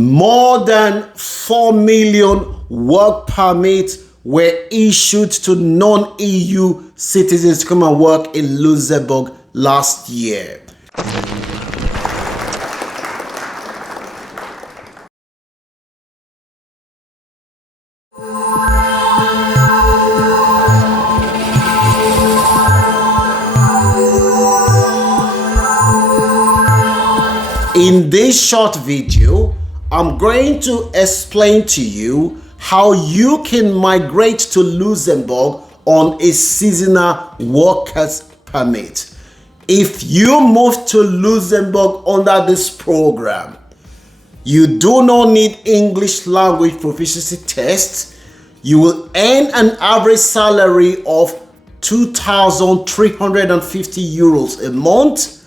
More than 4 million work permits were issued to non-EU citizens to come and work in Luxembourg last year. In this short video, I'm going to explain to you how you can migrate to Luxembourg on a seasonal workers permit. If you move to Luxembourg under this program, you do not need English language proficiency test. You will earn an average salary of 2,350 euros a month.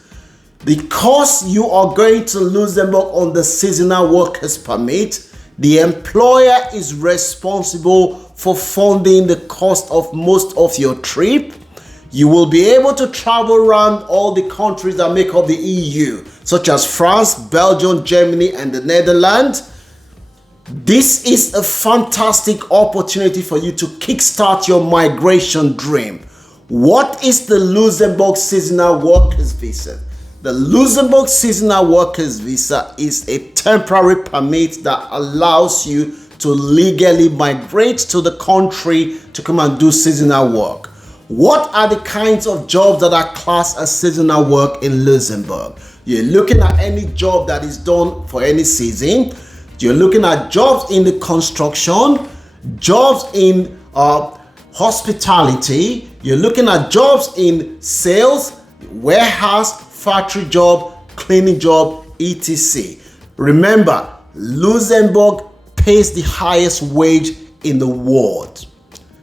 Because you are going to Luxembourg on the seasonal workers permit, the employer is responsible for funding the cost of most of your trip. You will be able to travel around all the countries that make up the EU, such as France, Belgium, Germany, and the Netherlands. This is a fantastic opportunity for you to kickstart your migration dream. What is the Luxembourg seasonal workers visa? The Luxembourg seasonal workers visa is a temporary permit that allows you to legally migrate to the country to come and do seasonal work. What are the kinds of jobs that are classed as seasonal work in Luxembourg? You're looking at any job that is done for any season. You're looking at jobs in the construction, jobs in hospitality. You're looking at jobs in sales, warehouse, factory job, cleaning job, etc. Remember, Luxembourg pays the highest wage in the world.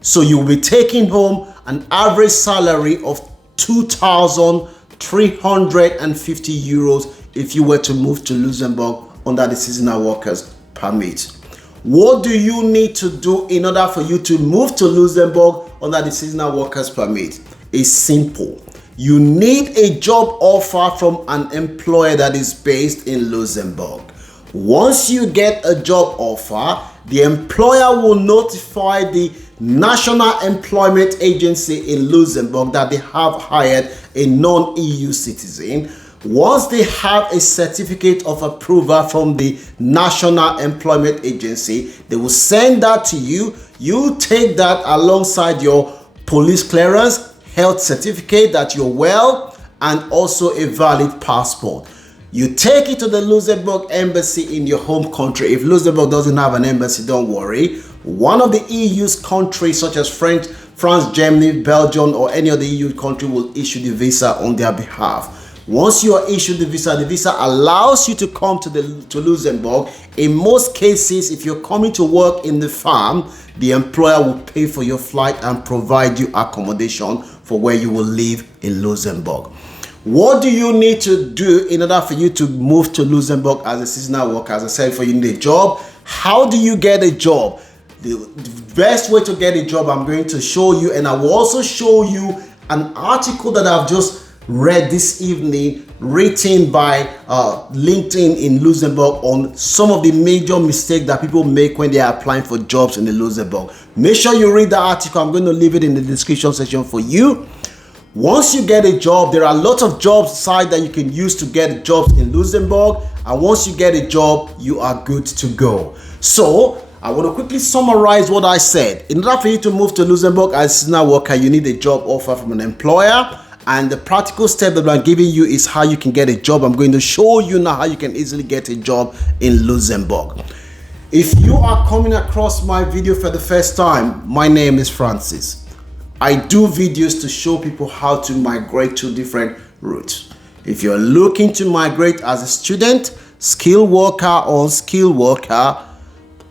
So you'll be taking home an average salary of 2,350 euros if you were to move to Luxembourg under the seasonal workers permit. What do you need to do in order for you to move to Luxembourg under the seasonal workers permit? It's simple. You need a job offer from an employer that is based in Luxembourg. Once you get a job offer, the employer will notify the National Employment Agency in Luxembourg that they have hired a non-EU citizen. Once they have a certificate of approval from the National Employment Agency, they will send that to you. You take that alongside your police clearance, health certificate that you're well, and also a valid passport. You take it to the Luxembourg embassy in your home country. If Luxembourg doesn't have an embassy, don't worry. One of the EU's countries such as France, Germany, Belgium, or any other EU country will issue the visa on their behalf. Once you are issued the visa allows you to come to Luxembourg. In most cases, if you're coming to work in the farm, the employer will pay for your flight and provide you accommodation for where you will live in Luxembourg. What do you need to do in order for you to move to Luxembourg as a seasonal worker? As I said, for you need a job. How do you get a job? The best way to get a job, I'm going to show you, and I will also show you an article that I've just read this evening, written by LinkedIn in Luxembourg on some of the major mistakes that people make when they are applying for jobs in the Luxembourg. Make sure you read the article. I'm going to leave it in the description section for you. Once you get a job, there are lots of jobs sites that you can use to get jobs in Luxembourg, and once you get a job, you are good to go. So I want to quickly summarize what I said. In order for you to move to Luxembourg as a seasonal worker, you need a job offer from an employer. And the practical step that I'm giving you is how you can get a job. I'm going to show you now how you can easily get a job in Luxembourg. If you are coming across my video for the first time, my name is Francis. I do videos to show people how to migrate to different routes. If you're looking to migrate as a student, skilled worker, or unskilled worker,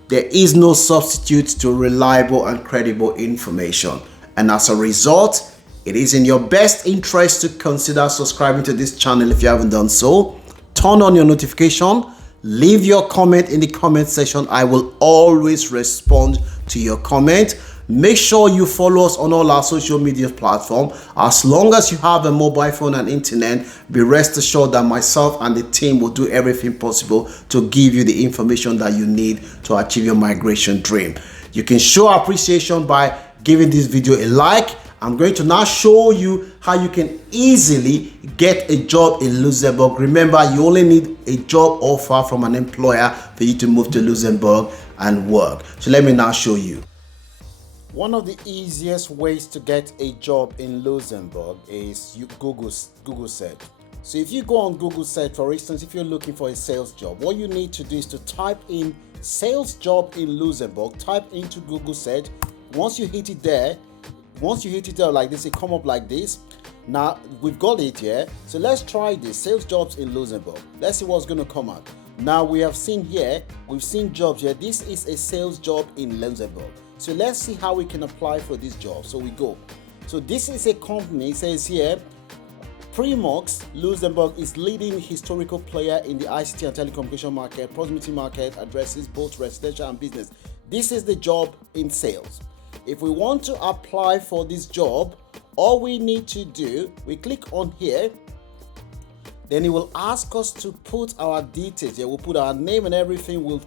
there is no substitute to reliable and credible information. And as a result, it is in your best interest to consider subscribing to this channel if you haven't done so. Turn on your notification. Leave your comment in the comment section. I will always respond to your comment. Make sure you follow us on all our social media platforms. As long as you have a mobile phone and internet, be rest assured that myself and the team will do everything possible to give you the information that you need to achieve your migration dream. You can show appreciation by giving this video a like. I'm going to now show you how you can easily get a job in Luxembourg. Remember, you only need a job offer from an employer for you to move to Luxembourg and work. So let me now show you. One of the easiest ways to get a job in Luxembourg is you Google search. So if you go on Google search, for instance, if you're looking for a sales job, what you need to do is to type in sales job in Luxembourg, type into Google search. Once you hit it there like this, it come up like this. Now we've got it here. So let's try this, sales jobs in Luxembourg. Let's see what's going to come out. Now we have seen here, we've seen jobs here. This is a sales job in Luxembourg. So let's see how we can apply for this job. So we go. So this is a company, it says here, Primox Luxembourg is leading historical player in the ICT and telecommunication market. Proximity market addresses both residential and business. This is the job in sales. If we want to apply for this job, all we need to do, we click on here, then it will ask us to put our details here. We'll put our name and everything. We'll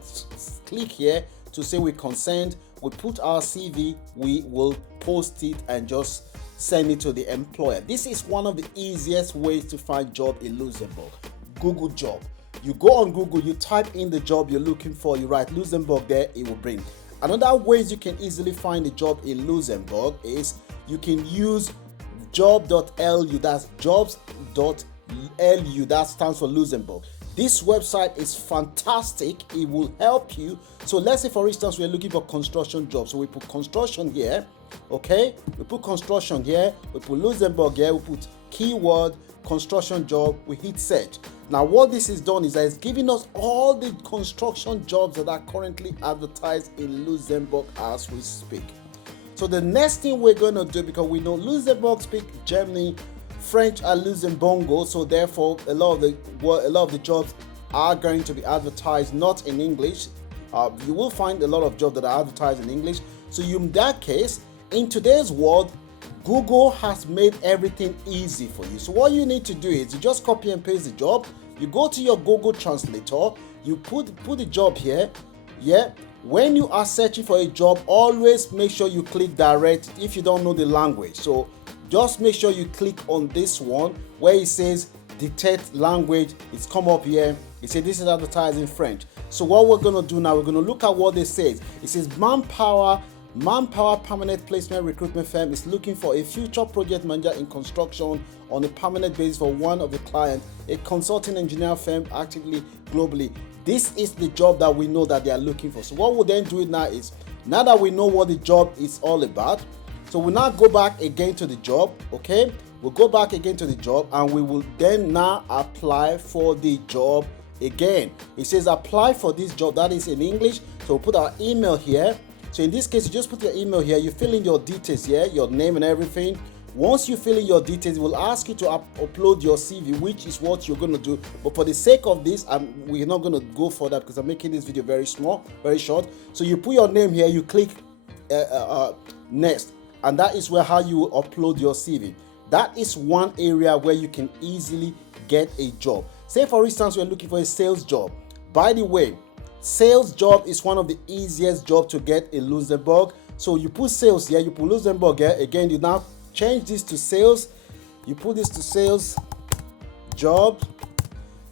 click here to say we consent. We put our CV, we will post it and just send it to the employer. This is one of the easiest ways to find job in Luxembourg. Google job. You go on Google, you type in the job you're looking for, you write Luxembourg there, it will bring. Another ways you can easily find a job in Luxembourg is you can use jobs.lu, that's jobs.lu, that stands for Luxembourg. This website is fantastic. It will help you. So let's say, for instance, we're looking for construction jobs. So we put construction here, okay? We put construction here, we put Luxembourg here, we put keyword, construction job, we hit search. Now what this is done is that it's giving us all the construction jobs that are currently advertised in Luxembourg as we speak. So the next thing we're going to do, because we know Luxembourg speak Germany, French and Luxembourg, so therefore a lot of the jobs are going to be advertised not in English. You will find a lot of jobs that are advertised in English. So in that case, in today's world, Google has made everything easy for you. So what you need to do is you just copy and paste the job. You go to your Google Translator, you put the job here. Yeah. When you are searching for a job, always make sure you click direct if you don't know the language. So just make sure you click on this one where it says detect language. It's come up here. It says this is advertised in French. So what we're going to do now, we're going to look at what it says. It says Manpower permanent placement recruitment firm is looking for a future project manager in construction on a permanent basis for one of the clients, a consulting engineer firm actively globally. This is the job that we know that they are looking for. So what we'll then do now is, now that we know what the job is all about, so we'll now go back again to the job, okay? We'll go back again to the job and we will then now apply for the job again. It says apply for this job, that is in English. So we'll put our email here. So in this case, you just put your email here, you fill in your details here, your name and everything. Once you fill in your details, it will ask you to upload your CV, which is what you're going to do. But for the sake of this, we're not going to go for that because I'm making this video very small, very short. So you put your name here, you click next, and that is how you upload your CV. That is one area where you can easily get a job. Say for instance, you're looking for a sales job. By the way, sales job is one of the easiest jobs to get in Luxembourg. So you put sales here, you put Luxembourg here. Again, you now change this to sales. You put this to sales jobs.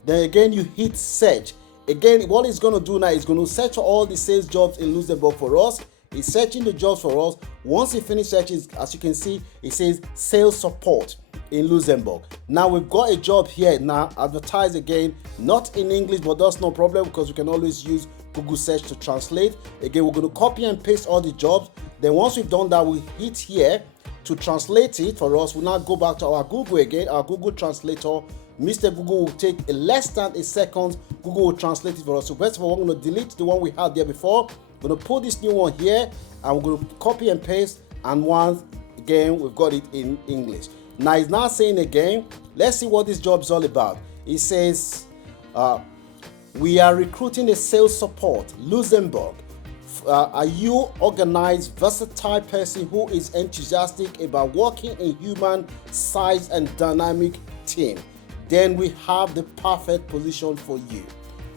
Then again, you hit search. Again, what it's going to do now is going to search for all the sales jobs in Luxembourg for us. It's searching the jobs for us. Once it finishes searching, as you can see, it says sales support in Luxembourg. Now we've got a job here now advertised again, not in English, but that's no problem because we can always use Google search to translate. Again, we're going to copy and paste all the jobs. Then once we've done that, we hit here to translate it for us. We'll now go back to our Google again, our Google translator. Mr. Google will take less than a second. Google will translate it for us. So first of all, we're going to delete the one we had there before. We're going to put this new one here and we're going to copy and paste, and once again we've got it in English. Now it's not saying again, let's see what this job is all about. It says we are recruiting a sales support Luxembourg Are you organized, versatile person who is enthusiastic about working in human-sized and dynamic team? Then we have the perfect position for you.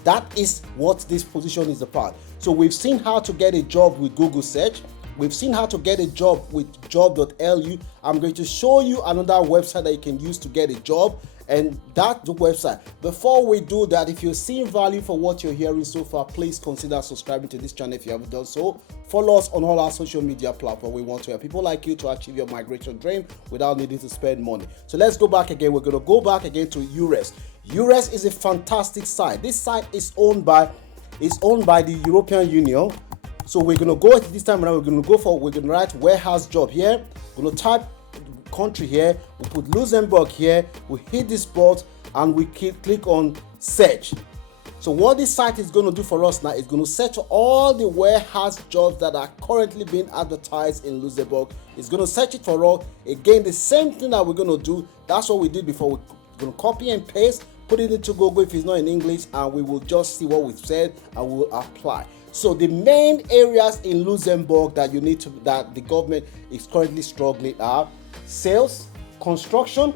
That is what this position is about. So we've seen how to get a job with Google search. We've seen how to get a job with jobs.lu. I'm going to show you another website that you can use to get a job, and that's the website. Before we do that, if you're seeing value for what you're hearing so far, please consider subscribing to this channel if you haven't done so. Follow us on all our social media platforms. We want to help people like you to achieve your migration dream without needing to spend money. So let's go back again. We're going to go back again to EURES. EURES is a fantastic site. This site is owned by the European Union. So we're going to go this time around, we're going to write warehouse job here. We're going to type country here. We put Luxembourg here. We hit this spot and we click on search. So what this site is going to do for us now is going to search all the warehouse jobs that are currently being advertised in Luxembourg. It's going to search it for us. Again, the same thing that we're going to do. That's what we did before. We're going to copy and paste, put it into Google if it's not in English, and we will just see what we've said and we will apply. So the main areas in Luxembourg that that the government is currently struggling are sales, construction,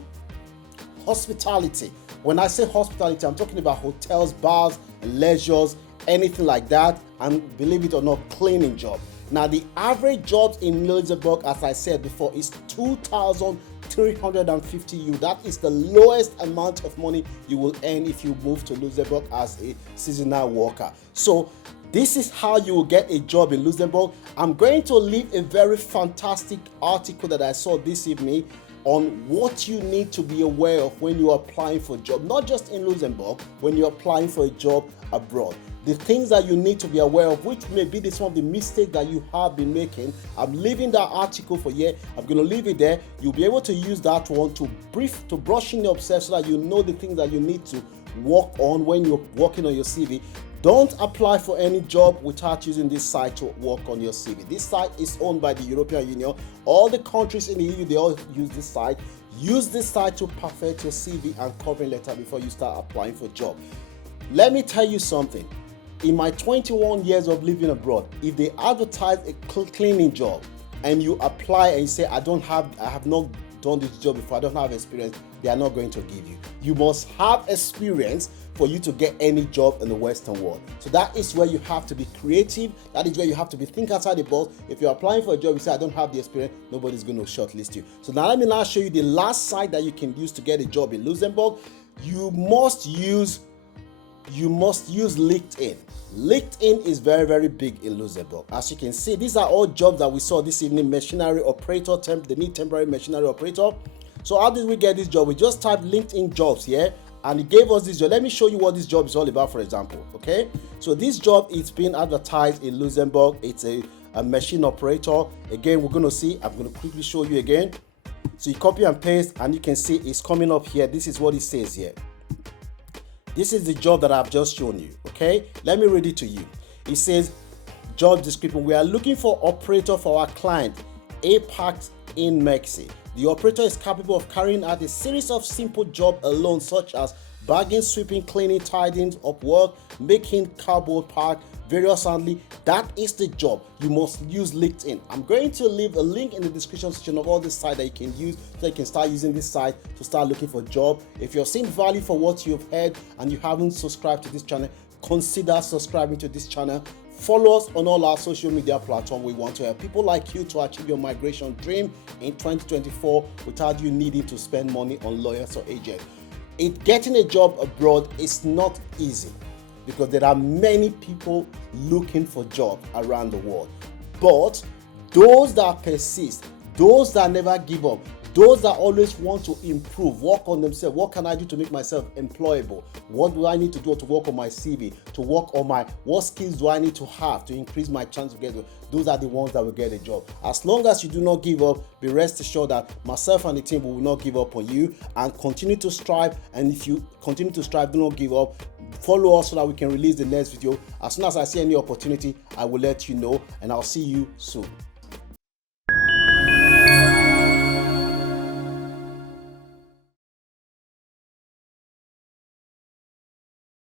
hospitality. When I say hospitality, I'm talking about hotels, bars, leisures, anything like that, and believe it or not, cleaning job. Now the average jobs in Luxembourg, as I said before, is 2,350 €. That is the lowest amount of money you will earn if you move to Luxembourg as a seasonal worker. So this is how you will get a job in Luxembourg. I'm going to leave a very fantastic article that I saw this evening on what you need to be aware of when you're applying for a job, not just in Luxembourg, when you're applying for a job abroad. The things that you need to be aware of, which may be some of the mistakes that you have been making. I'm leaving that article for you. I'm going to leave it there. You'll be able to use that one to brush in yourself so that you know the things that you need to work on when you're working on your CV. Don't apply for any job without using this site to work on your CV. This site is owned by the European Union. All the countries in the EU, they all use this site. Use this site to perfect your CV and covering letter before you start applying for a job. Let me tell you something. In my 21 years of living abroad, if they advertise a cleaning job and you apply and you say, I have not done this job before, I don't have experience, they are not going to give you. You must have experience for you to get any job in the Western world. So that is where you have to be creative. That is where you have to be think outside the box. If you're applying for a job, you say, I don't have the experience, nobody's going to shortlist you. So now let me show you the last site that you can use to get a job in Luxembourg. You must use LinkedIn. LinkedIn is very, very big in Luxembourg. As you can see, these are all jobs that we saw this evening. Machinery operator, they need temporary machinery operator. So how did we get this job? We just typed LinkedIn jobs here and it gave us this job. Let me show you what this job is all about, for example. Okay, so this job is being advertised in Luxembourg. It's a machine operator. Again, we're going to see, I'm going to quickly show you again. So you copy and paste and you can see it's coming up here. This is what it says here. This is the job that I've just shown you. Okay, let me read it to you. It says, job description: we are looking for operator for our client, APAC in Mexico. The operator is capable of carrying out a series of simple jobs alone, such as bagging, sweeping, cleaning, tidying up work, making cardboard pack, various handling. That is the job. You must use LinkedIn. I'm going to leave a link in the description section of all this site that you can use, so you can start using this site to start looking for a job. If you're seeing value for what you've heard and you haven't subscribed to this channel, consider subscribing to this channel. Follow us on all our social media platforms. We want to help people like you to achieve your migration dream in 2024 without you needing to spend money on lawyers or agents. Getting a job abroad is not easy because there are many people looking for jobs around the world. But those that persist, those that never give up, those that always want to improve, work on themselves. What can I do to make myself employable? What do I need to do to work on my CV, to work on what skills do I need to have to increase my chance of getting? Those are the ones that will get a job. As long as you do not give up, be rest assured that myself and the team will not give up on you and continue to strive. And if you continue to strive, do not give up. Follow us so that we can release the next video. As soon as I see any opportunity, I will let you know, and I'll see you soon.